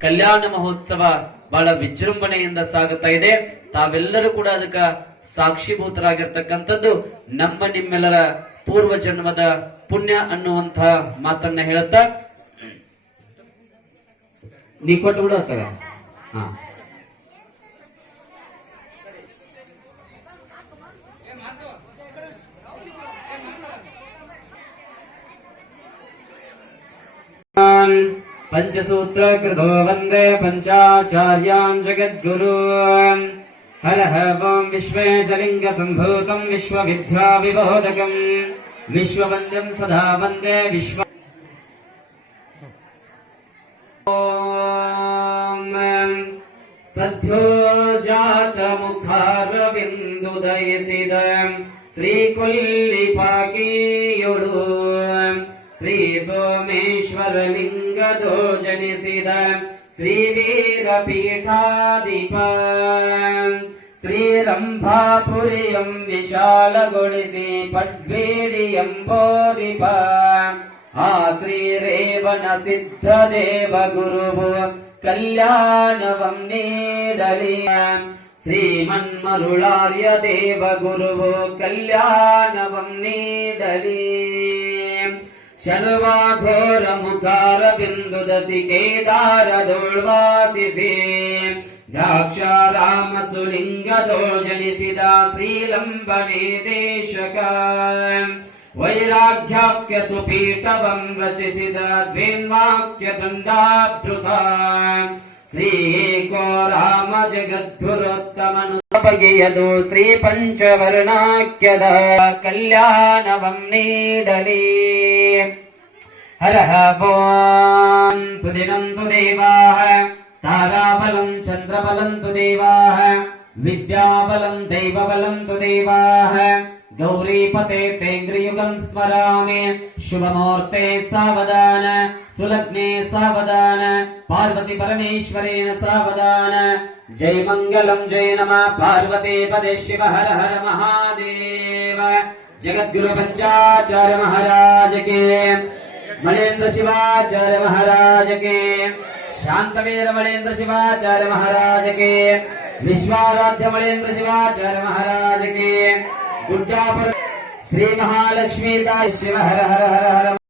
ಕಲ್ಯಾಣ ಮಹೋತ್ಸವ ಬಹಳ ವಿಜೃಂಭಣೆಯಿಂದ ಸಾಗುತ್ತಾ ಇದೆ. ತಾವೆಲ್ಲರೂ ಕೂಡ ಅದಕ್ಕ ಸಾಕ್ಷಿಭೂತರಾಗಿರ್ತಕ್ಕಂಥದ್ದು ನಮ್ಮ ನಿಮ್ಮೆಲ್ಲರ ಪೂರ್ವ ಜನ್ಮದ ಪುಣ್ಯ ಅನ್ನುವಂತಹ ಮಾತನ್ನ ಹೇಳುತ್ತಾ. ನೀ ಕೊಟ್ಟು ಅತ್ತಾಗ. ಹಾ. ಪಂಚಸೂತ್ರ पञ्चसूत्रकृतो वन्दे पञ्चाचार्याम् जगद्गुरु हरः वां विश्वेशलिङ्गसम्भूतम् विश्वविद्याविबोधकम् विश्ववन्द्यम् सदा वन्दे विश्व सद्यो जातमुखारविन्दुदयसिद श्रीकुल्लिपाकीयुडु ಸದ್ಯೋ ಜಾತ ಮುಖಾರವಿಂದುದಯಿಸಿದ ಶ್ರೀಕೊಲ್ಲಿಪಾಕಿಯೊಡು ಶ್ರೀ ಸೋಮೇಶ್ವರ ಲಿಂಗದೋ ಜನಿಸಿದ ಶ್ರೀ ವೀರಪೀಠಾಧಿಪ ಶ್ರೀರಂಭಾಪುರಿಯಂ ವಿಶಾಲಗೊಳಿಸಿ ಪಡ್ಬೇಡಿ ಎಂಬೋದಿಪ ಆ ಶ್ರೀ ರೇವಣ ಸಿದ್ಧ ದೇವ ಗುರುವು ಕಲ್ಯಾಣವಂ ನೀಡಲಿ ಶ್ರೀಮನ್ಮರುಳಾರ್ಯ ದೇವ ಗುರುವು ಕಲ್ಯಾಣವಂ ನೀಡಲಿ शर्वाघोरमुखारबिन्दुदसि केदारदोर्वासिषे द्राक्षारामसुलिङ्गदोर्जनिसिदा श्रीलम्बवेदेशक वैराघ्याख्य सुपीटवम् रचिसिद द्वेन्वाक्यदण्डाभृता श्रीको रामजगद्गुरोत्तमनु ದೇಶಕ ವೈರಾಗ್ಯಾಖ್ಯ ಸುಪೀಠವಂ ರಚಿಸಿದ ದ್ವೇನ್ವಾಕ್ಯ ದಂಡಾಭೃತ ಶ್ರೀ ಏಕೋ ರಾಮ ಜಗದ್ಗುರೋತ್ತಮನು ಬಗೆಯದು ಶ್ರೀ ಪಂಚವರ್ಣಾಖ್ಯದ ಕಲ್ಯಾಣವಂ ನೀಡಲಿ ಹರಃ ಭೋನ್ ಸುದಿನಂ ತು ದೇವಾಃ ತಾರಾಬಲಂ ಚಂದ್ರಬಲಂ ತು ದೇವಾಃ ವಿದ್ಯಾಬಲಂ ದೈವಬಲಂ ತು ದೇವಾಃ गौरीपते तेन्द्रियुगम् शुभ शुभमुहूर्ते सावधान, सुलग्ने सावधान, पार्वती परमेश्वरेण सावधान। जय मंगल, जय नमः, पार्वते पदे शिव, हर हर महादेव। जगद्गुरु पंचाचार्य महाराज के। मणेन्द्र शिवाचार्य महाराज के। शांतवीर मणेन्द्र शिवाचार्य महाराज के। विश्वाराध्य मणेन्द्र शिवाचार्य महाराज के। गुड्डापुर श्री महालक्ष्मी का शिव। हर हर हर हर।